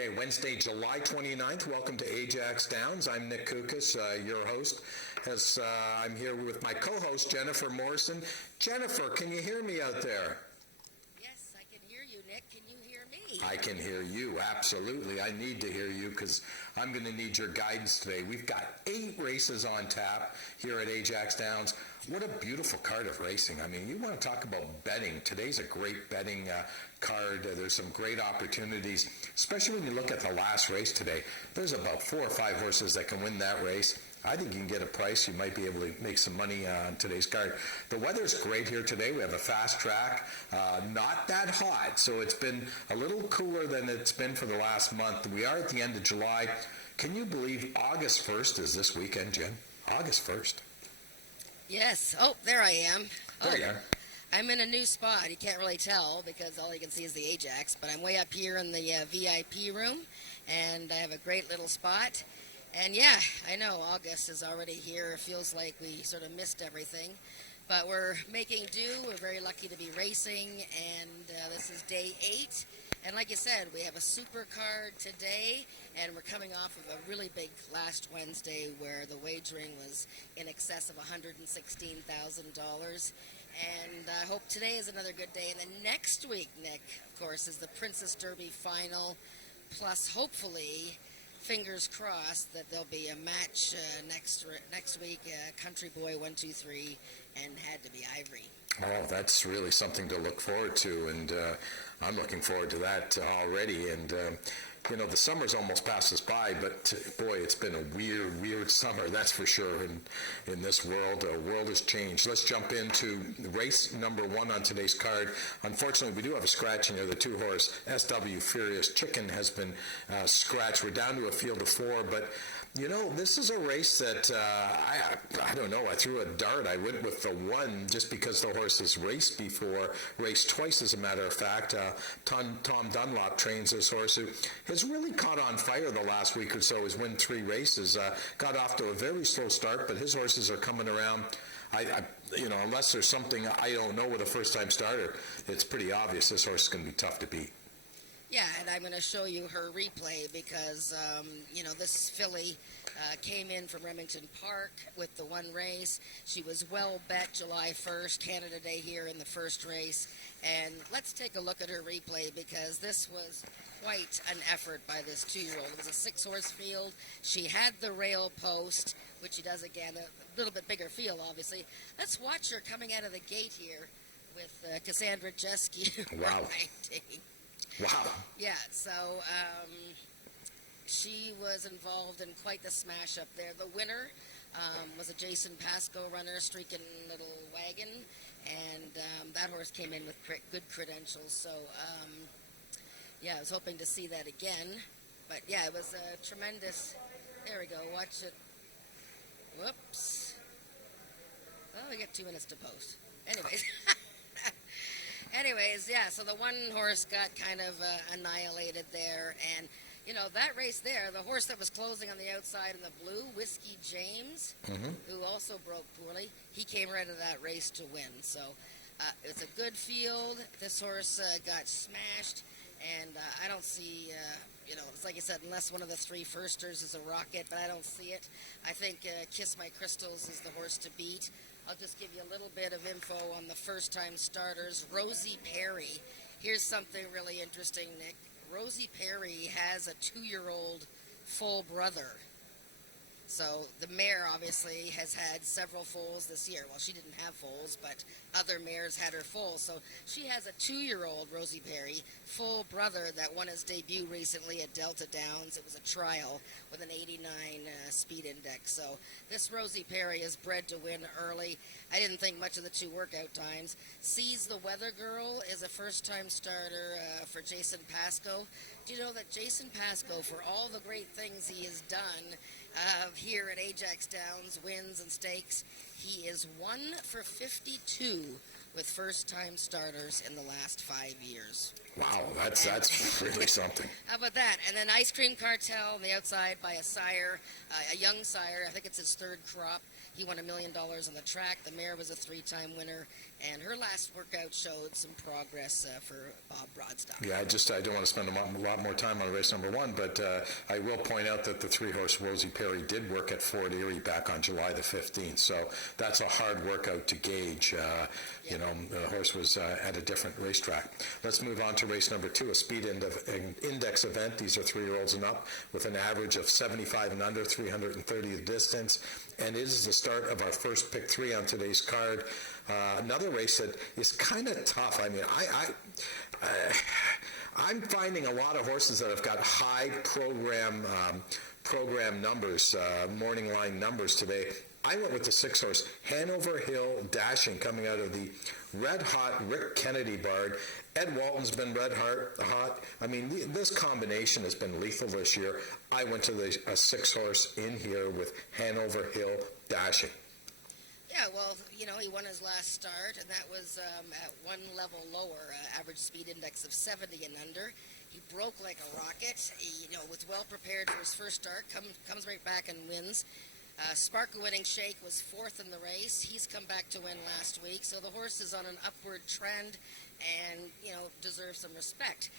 Okay, Wednesday, July 29th. Welcome to Ajax Downs. I'm Nick Kukas, your host. I'm here with my co-host, Jennifer Morrison. Jennifer, can you hear me out there? Yes, I can hear you, Nick. Can you hear me? I can hear you, absolutely. I need to hear you because I'm going to need your guidance today. We've got 8 races on tap here at Ajax Downs. What a beautiful card of racing. I mean, you want to talk about betting. Today's a great betting card. There's some great opportunities, especially when you look at the last race today. There's about 4 or 5 horses that can win that race. I think you can get a price. You might be able to make some money on today's card. The weather's great here today. We have a fast track, not that hot, so it's been a little cooler than it's been for the last month. We are at the end of July. Can you believe August 1st is this weekend, Jen? August 1st. Yes. Oh, there I am. There you are. I'm in a new spot. You can't really tell because all you can see is the Ajax, but I'm way up here in the VIP room, and I have a great little spot. And yeah, I know August is already here. It feels like we sort of missed everything, but we're making do. We're very lucky to be racing, and this is day 8. And like you said, we have a super card today, and we're coming off of a really big last Wednesday where the wagering was in excess of $116,000. And I hope today is another good day. And then next week, Nick, of course, is the Princess Derby final, plus hopefully, fingers crossed, that there'll be a match next week, Country Boy 1, 2, 3, and Had to Be Ivory. Oh, that's really something to look forward to, and I'm looking forward to that already. And you know, the summer's almost passed us by, but boy, it's been a weird summer, that's for sure. In this world, the world has changed. Let's jump into race number 1 on today's card. Unfortunately, we do have a scratch in here. The 2-horse SW Furious Chicken has been scratched. We're down to a field of 4, but you know, this is a race that, I don't know, I threw a dart. I went with the 1 just because the horse has raced before, raced twice as a matter of fact. Tom Dunlop trains this horse who has really caught on fire the last week or so. He's won 3 races, got off to a very slow start, but his horses are coming around. You know, unless there's something I don't know with a first-time starter, it's pretty obvious this horse is going to be tough to beat. Yeah, and I'm going to show you her replay because, you know, this filly came in from Remington Park with the 1 race. She was well bet July 1st, Canada Day here in the first race. And let's take a look at her replay because this was quite an effort by this 2-year-old. It was a 6-horse field. She had the rail post, which she does again, a little bit bigger field, obviously. Let's watch her coming out of the gate here with Cassandra Jeske Wow. riding. Wow. Yeah, so she was involved in quite the smash up there. The winner was a Jason Pascoe runner, streaking little wagon, and that horse came in with good credentials. So, yeah, I was hoping to see that again. But, yeah, it was a tremendous... There we go. Watch it. Whoops. Well, we got 2 minutes to post. Anyways, yeah, so the 1 horse got kind of annihilated there. And, you know, that race there, the horse that was closing on the outside in the blue, Whiskey James, who also broke poorly, he came right into that race to win. So it's a good field. This horse got smashed. And I don't see, you know, it's like I said, unless one of the 3 firsters is a rocket, but I don't see it. I think Kiss My Crystals is the horse to beat. I'll just give you a little bit of info on the first-time starters. Rosie Perry. Here's something really interesting, Nick. Rosie Perry has a 2-year-old full brother. So the mare obviously has had several foals this year. Well, she didn't have foals, but other mares had her foals. So she has a 2-year-old, Rosie Perry, full brother that won his debut recently at Delta Downs. It was a trial with an 89 speed index. So this Rosie Perry is bred to win early. I didn't think much of the 2 workout times. Seize the Weather Girl is a first-time starter for Jason Pascoe. Do you know that Jason Pascoe, for all the great things he has done here at Ajax Downs, wins and stakes, he is 1 for 52 with first-time starters in the last 5 years. Wow, that's really something. How about that? And then Ice Cream Cartel on the outside by a sire, a young sire. I think it's his 3rd crop. He won $1 million on the track. The mare was a 3-time winner. and her last workout showed some progress for Bob Broadstock. Yeah, I don't want to spend a lot more time on race number 1, but I will point out that the 3-horse Rosie Perry did work at Fort Erie back on July the 15th, so that's a hard workout to gauge. You know, the horse was at a different racetrack. Let's move on to race number 2, a speed index event. These are 3-year-olds and up with an average of 75 and under, 330 the distance, and it is the start of our first pick 3 on today's card. Another race that is kind of tough. I mean, I'm finding a lot of horses that have got high program numbers, morning line numbers today. I went with the 6-horse Hanover Hill Dashing, coming out of the red-hot Rick Kennedy Bard. Ed Walton's been red-hot. I mean, this combination has been lethal this year. I went to a 6-horse in here with Hanover Hill Dashing. Yeah, well, you know, he won his last start, and that was at one level lower, average speed index of 70 and under. He broke like a rocket. He, you know, was well prepared for his first start, comes right back and wins. Sparkle Winning Shake was 4th in the race. He's come back to win last week, so the horse is on an upward trend and, you know, deserves some respect.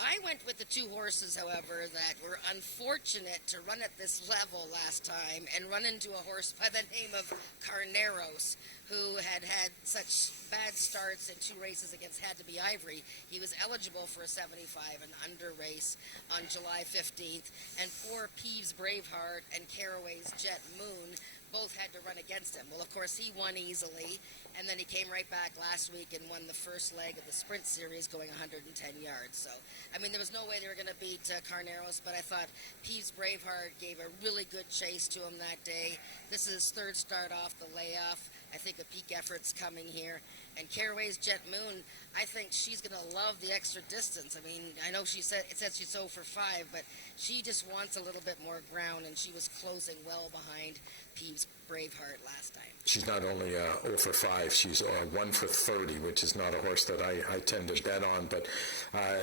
I went with the 2 horses, however, that were unfortunate to run at this level last time and run into a horse by the name of Carneros, who had such bad starts in 2 races against Had to Be Ivory. He was eligible for a 75 and under race on July 15th, and poor Peeves Braveheart and Caraway's Jet Moon both had to run against him. Well, of course, he won easily, and then he came right back last week and won the first leg of the sprint series going 110 yards. So, I mean, there was no way they were going to beat Carneros, but I thought Peeves Braveheart gave a really good chase to him that day. This is his 3rd start off the layoff. I think a peak effort's coming here. And Caraway's Jet Moon, I think she's going to love the extra distance. I mean, I know it says she's 0 for 5, but she just wants a little bit more ground, and she was closing well behind Peeves Braveheart last time. She's not only 0 for 5, she's 1 for 30, which is not a horse that I tend to bet on. But,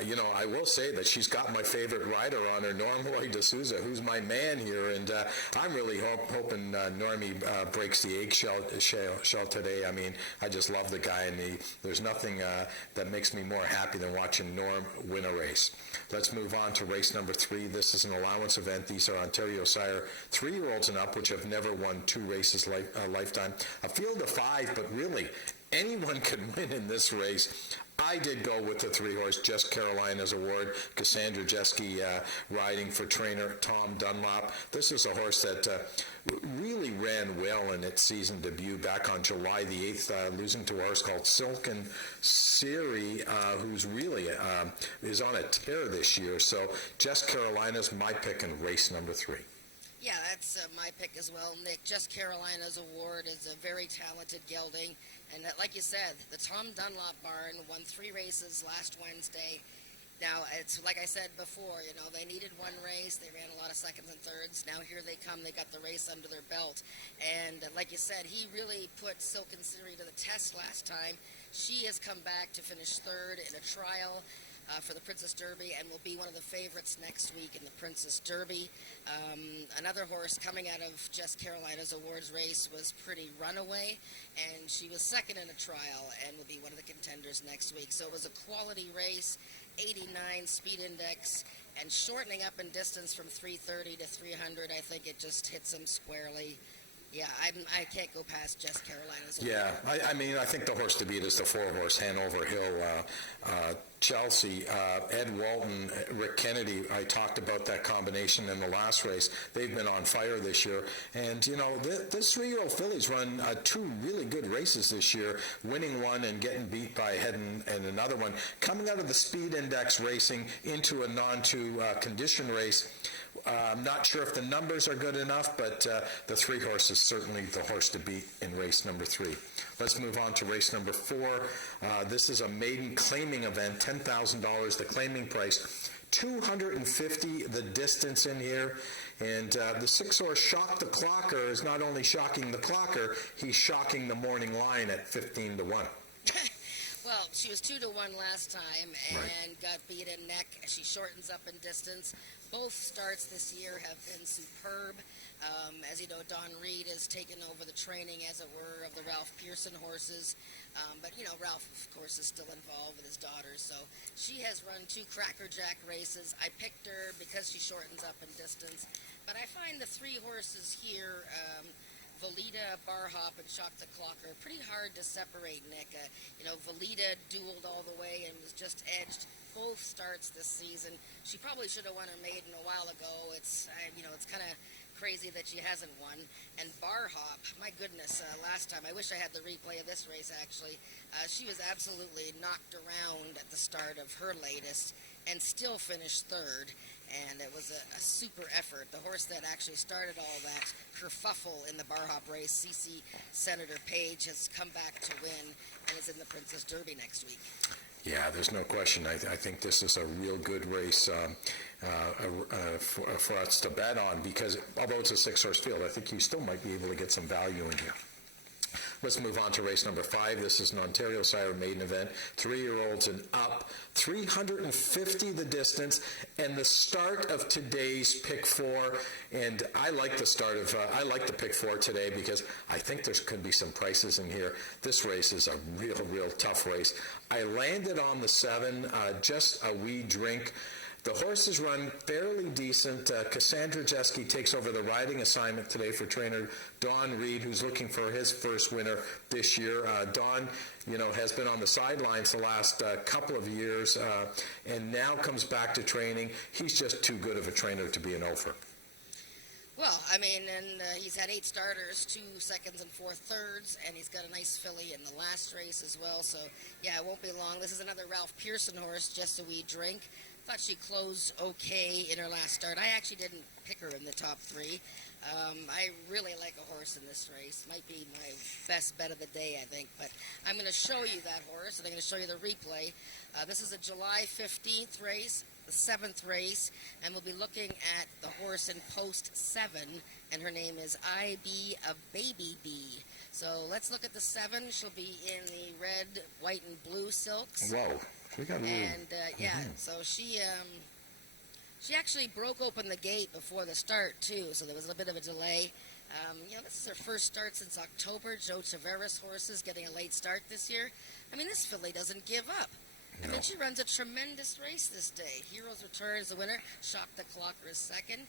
you know, I will say that she's got my favorite rider on her, Norm Lloyd D'Souza, who's my man here. And I'm really hoping Normie breaks the eggshell today. I mean, I just love the guy, and there's nothing that makes me more happy than watching Norm win a race. Let's move on to race number 3. This is an allowance event. These are Ontario Sire 3-year-olds and up, which have never won 2 races lifetime. A field of 5, but really anyone can win in this race. I did go with the 3-horse Just Carolina's Award, Cassandra Jeske riding for trainer Tom Dunlop. This is a horse that really ran well in its season debut back on July the 8th, losing to a horse called Silken Siri, who's really is on a tear this year. So Just Carolina's my pick in race number 3. Yeah, that's my pick as well, Nick. Just Carolina's Award is a very talented gelding. And like you said, the Tom Dunlop barn won 3 races last Wednesday. Now, it's like I said before, you know, they needed 1 race. They ran a lot of seconds and thirds. Now here they come. They got the race under their belt. And like you said, he really put Silken Siri to the test last time. She has come back to finish 3rd in a trial for the Princess Derby and will be one of the favorites next week in the Princess Derby. Another horse coming out of Just Carolina's Awards race was Pretty Runaway, and she was 2nd in a trial and will be one of the contenders next week. So it was a quality race, 89 speed index, and shortening up in distance from 330 to 300. I think it just hits him squarely. Yeah, I can't go past Just Carolina's Award. Yeah, I mean, I think the horse to beat is the 4-horse Hanover Hill Chelsea. Ed Walton, Rick Kennedy, I talked about that combination in the last race. They've been on fire this year. And, you know, this 3-year-old filly's run 2 really good races this year, winning one and getting beat by Head and another one. Coming out of the speed index racing into a non-2 condition race, I'm not sure if the numbers are good enough, but the 3-horse is certainly the horse to beat in race number 3. Let's move on to race number 4. This is a maiden claiming event, $10,000 the claiming price, 250 the distance in here. And the 6-horse Shock the Clocker is not only shocking the clocker, he's shocking the morning line at 15 to 1. Well, she was 2-1 last time and Right. got beat in neck. She shortens up in distance. Both starts this year have been superb. As you know, Don Reed has taken over the training, as it were, of the Ralph Pearson horses. But, you know, Ralph, of course, is still involved with his daughters. So she has run 2 crackerjack races. I picked her because she shortens up in distance. But I find the 3 horses here, Valida, Bar Hop, and Shock the Clock, are pretty hard to separate, Nick. You know, Valida dueled all the way and was just edged both starts this season. She probably should have won her maiden a while ago. It's kind of crazy that she hasn't won. And Bar Hop, my goodness, last time, I wish I had the replay of this race, actually. She was absolutely knocked around at the start of her latest and still finished third. And it was a super effort. The horse that actually started all that kerfuffle in the Bar Hop race, CC Senator Page, has come back to win and is in the Princess Derby next week. Yeah, there's no question. I think this is a real good race for us to bet on, because although it's a 6-horse field, I think you still might be able to get some value in here. Let's move on to race number 5. This is an Ontario Sire maiden event, 3-year-olds and up, 350 the distance, and the start of today's pick 4. And I like the pick 4 today because I think there's could be some prices in here. This race is a real tough race. I landed on the 7, just a wee drink. The horses run fairly decent. Cassandra Jeske takes over the riding assignment today for trainer Don Reed, who's looking for his first winner this year. Don, has been on the sidelines the last couple of years and now comes back to training. He's just too good of a trainer to be an over. Well, I mean, and he's had 8 starters, 2 seconds and 4 thirds, and he's got a nice filly in the last race as well. So, yeah, it won't be long. This is another Ralph Pearson horse, Just a Wee Drink. Thought she closed okay in her last start. I actually didn't pick her in the top 3. I really like a horse in this race. Might be my best bet of the day, I think. But I'm going to show you that horse, and I'm going to show you the replay. This is a July 15th race, the 7th race, and we'll be looking at the horse in post 7, and her name is I.B. a Baby Bee. So let's look at the 7. She'll be in the red, white, and blue silks. Whoa. So she actually broke open the gate before the start too, so there was a bit of a delay. This is her first start since October. Joe Tavares horses getting a late start this year. I mean, this filly doesn't give up. No. I mean, she runs a tremendous race this day. Heroes Return is the winner. Shock the Clocker is second.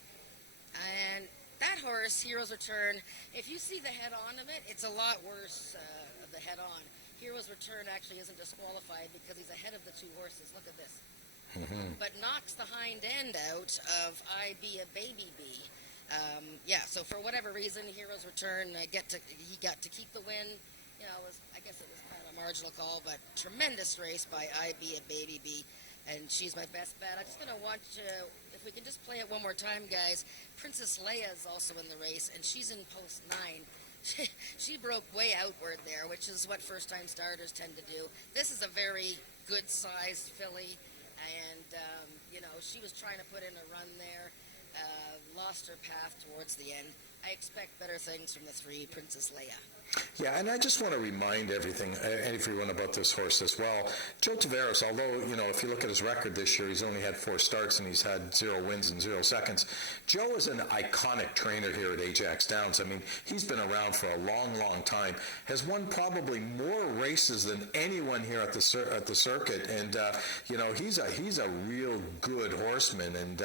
And that horse, Heroes Return, if you see the head-on of it, it's a lot worse, the head-on. Heroes Return actually isn't disqualified because he's ahead of the 2 horses. Look at this. Mm-hmm. But knocks the hind end out of I.B. a Baby Bee. So for whatever reason, Heroes Return, he got to keep the win. I guess it was kind of a marginal call, but tremendous race by I.B. a Baby Bee. And she's my best bet. I'm just going to watch, if we can just play it one more time, guys. Princess Leia is also in the race, and she's in post 9. She broke way outward there, which is what first-time starters tend to do. This is a very good-sized filly, and, she was trying to put in a run there, lost her path towards the end. I expect better things from the 3, Princess Leia. Yeah, and I just want to remind everyone about this horse as well. Joe Tavares, although, if you look at his record this year, he's only had 4 starts and he's had 0 wins and 0 seconds. Joe is an iconic trainer here at Ajax Downs. I mean, he's been around for a long time, has won probably more races than anyone here at the circuit, and, he's a real good horseman, and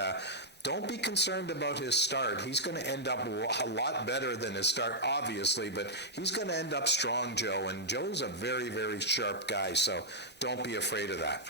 don't be concerned about his start. He's going to end up a lot better than his start, obviously, but he's going to end up strong, Joe. And Joe's a very sharp guy, so don't be afraid of that.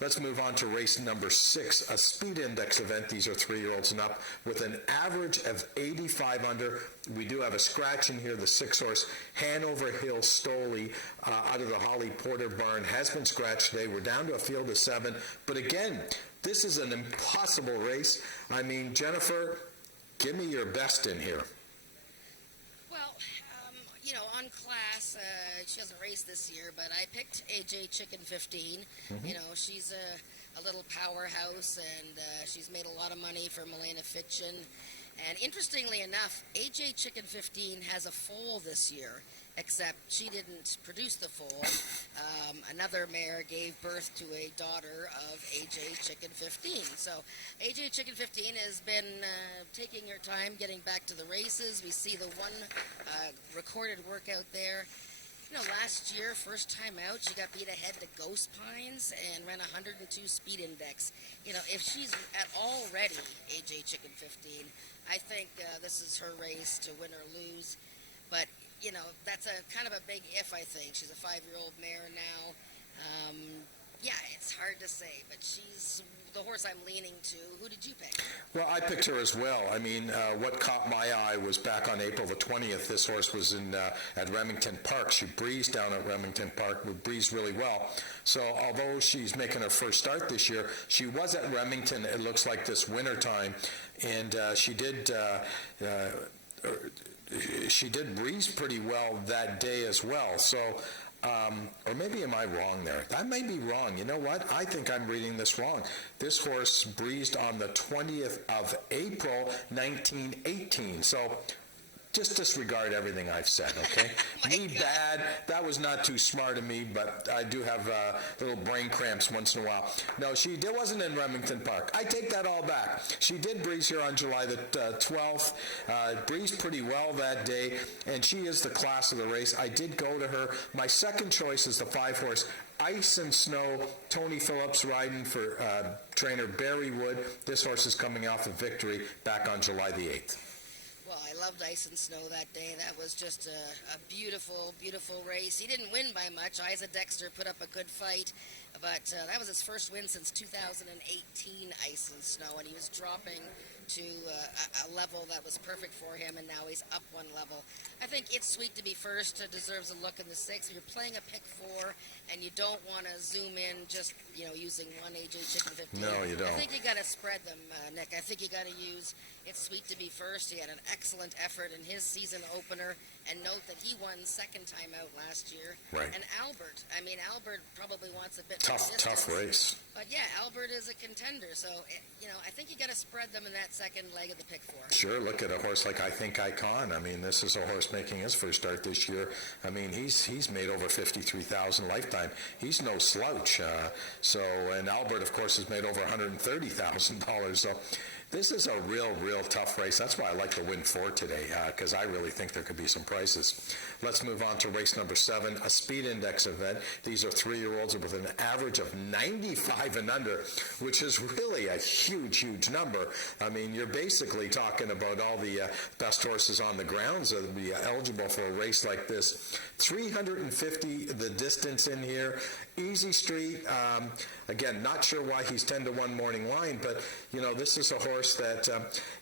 Let's move on to race number 6, a speed index event. These are 3-year-olds and up with an average of 85 under. We do have a scratch in here. The 6-horse Hanover Hill Stoley out of the Holly Porter barn has been scratched today. We're down to a field of 7. But again, this is an impossible race. I mean, Jennifer, give me your best in here. Well, on class, she hasn't raced this year, but I picked AJ Chicken 15. Mm-hmm. She's a little powerhouse, and she's made a lot of money for Milena Fitchin. And interestingly enough, AJ Chicken 15 has a foal this year, except she didn't produce the foal. Another mare gave birth to a daughter of AJ Chicken 15. So AJ Chicken 15 has been taking her time getting back to the races. We see the one recorded workout there. You know, last year, first time out, she got beat ahead to Ghost Pines and ran 102 speed index. You know, if she's at all ready, AJ Chicken 15, I think this is her race to win or lose. But, you know, that's a kind of a big if, I think. She's a 5-year-old mare now. Yeah, it's hard to say, but she's the horse I'm leaning to. Who did you pick? Well, I picked her as well. I mean, what caught my eye was back on April the 20th, this horse was at Remington Park. She breezed down at Remington Park, breezed really well. So although she's making her first start this year, she was at Remington, it looks like this winter time, and she did breeze pretty well that day as well. So or maybe am I wrong there? I may be wrong. You know what? I think I'm reading this wrong. This horse breezed on the 20th of April, 1918. So just disregard everything I've said, okay? Me bad. That was not too smart of me, but I do have little brain cramps once in a while. No, she wasn't in Remington Park. I take that all back. She did breeze here on July the 12th. Breezed pretty well that day, and she is the class of the race. I did go to her. My second choice is the 5-horse Ice and Snow. Tony Phillips riding for trainer Barry Wood. This horse is coming off a victory back on July the 8th. Well, I loved Ice and Snow that day. That was just a beautiful, beautiful race. He didn't win by much. Isa Dexter put up a good fight, but that was his first win since 2018, Ice and Snow, and he was dropping to a level that was perfect for him, and now he's up one level. I think It's Sweet to Be First deserves a look in the 6. If you're playing a pick 4 and you don't want to zoom in just, you know, using one AJ Chicken 15. No, you don't. I think you got to spread them, Nick. I think you got to use It's Sweet to Be First. He had an excellent effort in his season opener, and note that he won second time out last year. Right. And Albert, I mean, Albert probably wants a bit Tough race. But yeah, Albert is a contender, so, you know, I think you got to spread them in that second leg of the pick 4. Sure, look at a horse like I Think Icon. I mean, this is a horse making his first start this year. I mean, he's made over $53,000 lifetime. He's no slouch. And Albert, of course, has made over $130,000. So this is a real tough race. That's why I like the Win 4 today, because I really think there could be some prizes. Let's move on to race number 7, a speed index event. These are 3-year-olds with an average of 95 and under, which is really a huge number. I mean, you're basically talking about all the best horses on the grounds that would be eligible for a race like this. 350 the distance in here. Easy Street, again, not sure why he's 10-1 morning line, but, you know, this is a horse that,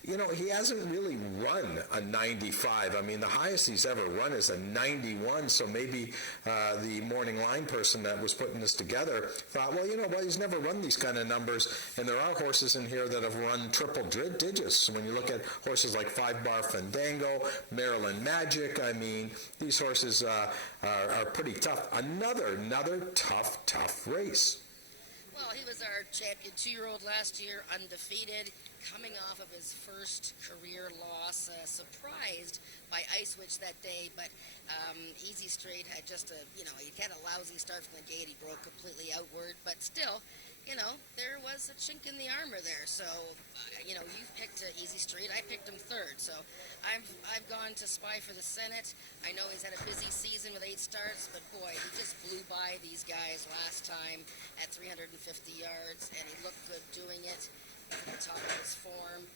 you know, he hasn't really run a 95. I mean, the highest he's ever run is a 91, so maybe the morning line person that was putting this together thought, well, you know what, he's never run these kind of numbers, and there are horses in here that have run triple digits. When you look at horses like 5-Bar Fandango, Maryland Magic, I mean, these horses are pretty tough. Another tough race. Well, he was our champion 2-year-old last year, undefeated, coming off of his first career loss, surprised by Ice Witch that day, but Easy Straight had just he had a lousy start from the gate. He broke completely outward, but still, you know, there was a chink in the armor there. So, you picked Easy Street. I picked him 3rd. So I've gone to Spy for the Senate. I know he's had a busy season with 8 starts, but boy, he just blew by these guys last time at 350 yards, and he looked good doing it at the top of his form.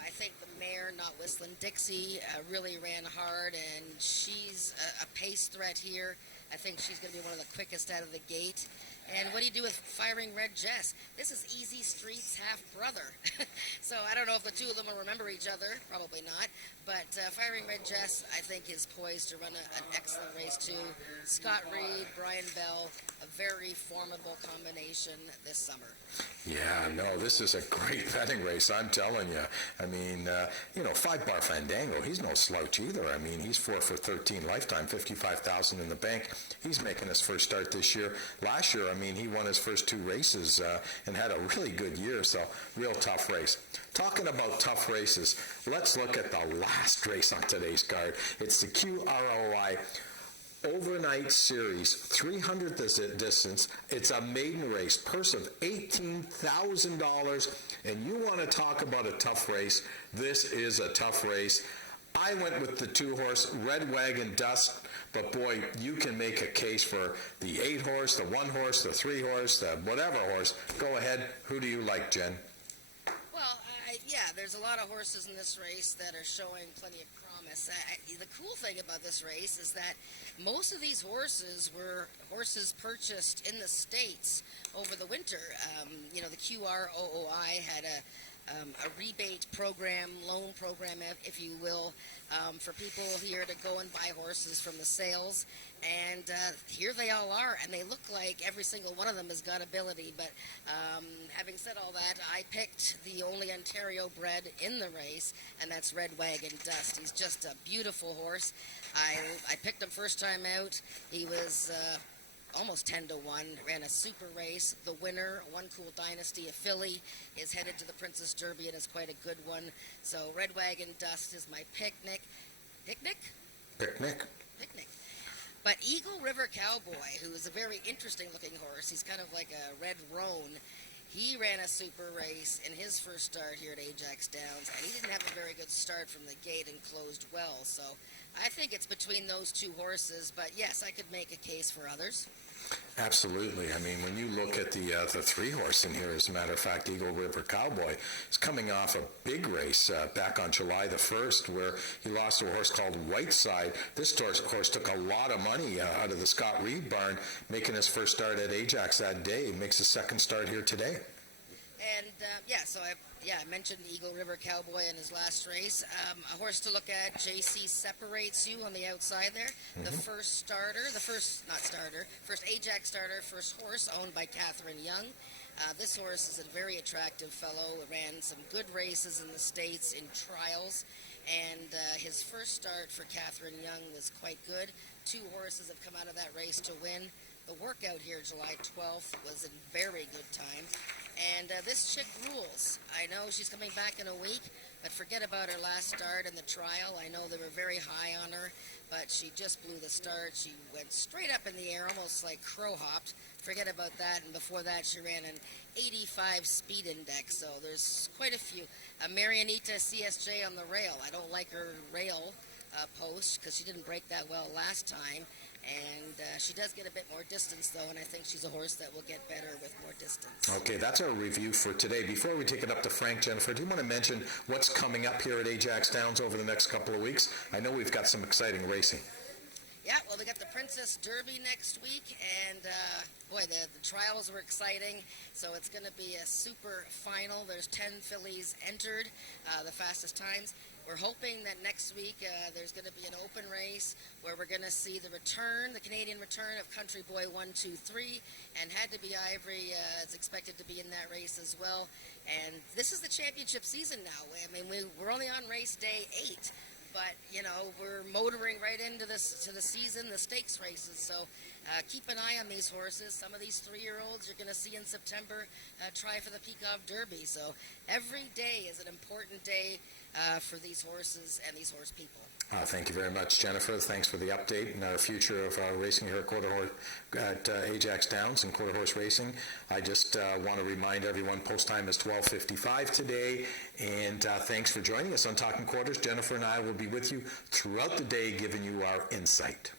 I think the mare, Not Whistling Dixie, really ran hard, and she's a pace threat here. I think she's going to be one of the quickest out of the gate. And what do you do with Firing Red Jess? This is Easy Street's half-brother. So I don't know if the two of them will remember each other. Probably not. But Firing Red Jess, I think, is poised to run an excellent race, too. Scott Reed, Brian Bell, a very formidable combination this summer. Yeah, no, this is a great betting race, I'm telling you. I mean, 5-Bar Fandango, he's no slouch either. I mean, he's 4 for 13 lifetime, $55,000 in the bank. He's making his first start this year. Last year, I mean, he won his first 2 races and had a really good year, so real tough race. Talking about tough races, let's look at the last race on today's card. It's the QROI overnight series, 300 distance. It's a maiden race, purse of $18,000. And you want to talk about a tough race, this is a tough race. I went with the 2-horse Red Wagon Dust, but boy, you can make a case for the 8-horse, the 1-horse, the 3-horse, the whatever horse. Go ahead. Who do you like, Jen? Well, yeah, there's a lot of horses in this race that are showing plenty of promise. The cool thing about this race is that most of these horses were horses purchased in the States over the winter. The QROOI had a rebate program, loan program, if you will, for people here to go and buy horses from the sales. And here they all are, and they look like every single one of them has got ability. But having said all that, I picked the only Ontario bred in the race, and that's Red Wagon Dust. He's just a beautiful horse. I picked him first time out. He was almost 10 to 1, ran a super race. The winner, One Cool Dynasty, a filly, is headed to the Princess Derby and is quite a good one. So Red Wagon Dust is my picnic. Picnic. But Eagle River Cowboy, who is a very interesting looking horse, he's kind of like a red roan. He ran a super race in his first start here at Ajax Downs, and he didn't have a very good start from the gate and closed well. So I think it's between those two horses, but yes, I could make a case for others. Absolutely. I mean, when you look at the 3-horse in here, as a matter of fact, Eagle River Cowboy is coming off a big race back on July the 1st where he lost to a horse called Whiteside. This horse took a lot of money out of the Scott Reed barn, making his first start at Ajax that day. He makes his second start here today. And, I mentioned Eagle River Cowboy in his last race. A horse to look at, JC Separates You on the outside there. Mm-hmm. The first Ajax starter, first horse owned by Catherine Young. This horse is a very attractive fellow. Ran some good races in the States in trials. And his first start for Catherine Young was quite good. 2 horses have come out of that race to win. The workout here, July 12th, was in very good time. And this chick rules. I know she's coming back in a week, but forget about her last start in the trial. I know they were very high on her, but she just blew the start. She went straight up in the air, almost like crow hopped. Forget about that. And before that, she ran an 85 speed index. So there's quite a few. Marianita CSJ on the rail. I don't like her rail post because she didn't break that well last time. And she does get a bit more distance, though, and I think she's a horse that will get better with more distance. Okay, that's our review for today. Before we take it up to Frank, Jennifer, do you want to mention what's coming up here at Ajax Downs over the next couple of weeks? I know we've got some exciting racing. Yeah, well, we got the Princess Derby next week, and the trials were exciting, so it's going to be a super final. There's 10 fillies entered, the fastest times. We're hoping that next week there's going to be an open race where we're going to see the Canadian return of Country Boy 123, and Had to Be Ivory is expected to be in that race as well. And this is the championship season now. I mean, we're only on race day 8. But, we're motoring right into the season, the stakes races. So keep an eye on these horses. Some of these 3-year-olds you're going to see in September try for the Peacock Derby. So every day is an important day for these horses and these horse people. Thank you very much, Jennifer. Thanks for the update and our future of racing here at Ajax Downs and Quarter Horse Racing. I just want to remind everyone post time is 12:55 today, and thanks for joining us on Talking Quarters. Jennifer and I will be with you throughout the day giving you our insight.